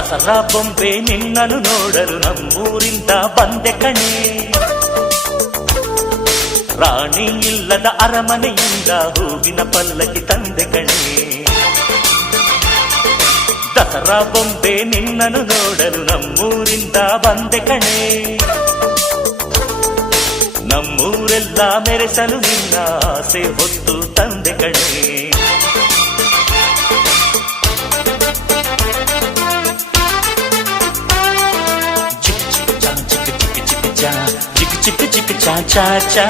ದಸರಾ ಬೊಂಬೆ ನಿನ್ನನ್ನು ನೋಡಲು ನಮ್ಮೂರಿಂದ ಬಂದೆ ಕಣೆ. ರಾಣಿ ಇಲ್ಲದ ಅರಮನೆಯಿಂದ ಹೂವಿನ ಪಲ್ಲಕ್ಕಿ ತಂದೆ ಕಣೆ. ದಸರಾ ಬೊಂಬೆ ನಿನ್ನನ್ನು ನೋಡಲು ನಮ್ಮೂರಿಂದ ಬಂದೆ ಕಣೆ. ನಮ್ಮೂರೆಲ್ಲ ಮೆರೆಸಲು ನಿನ್ನ ಆಸೆ ಹೊತ್ತು ತಂದೆ ಕಣೆ. ಚಿಕ್ ಚಿಕ್ ಚಾ ಚಾ ಚಾ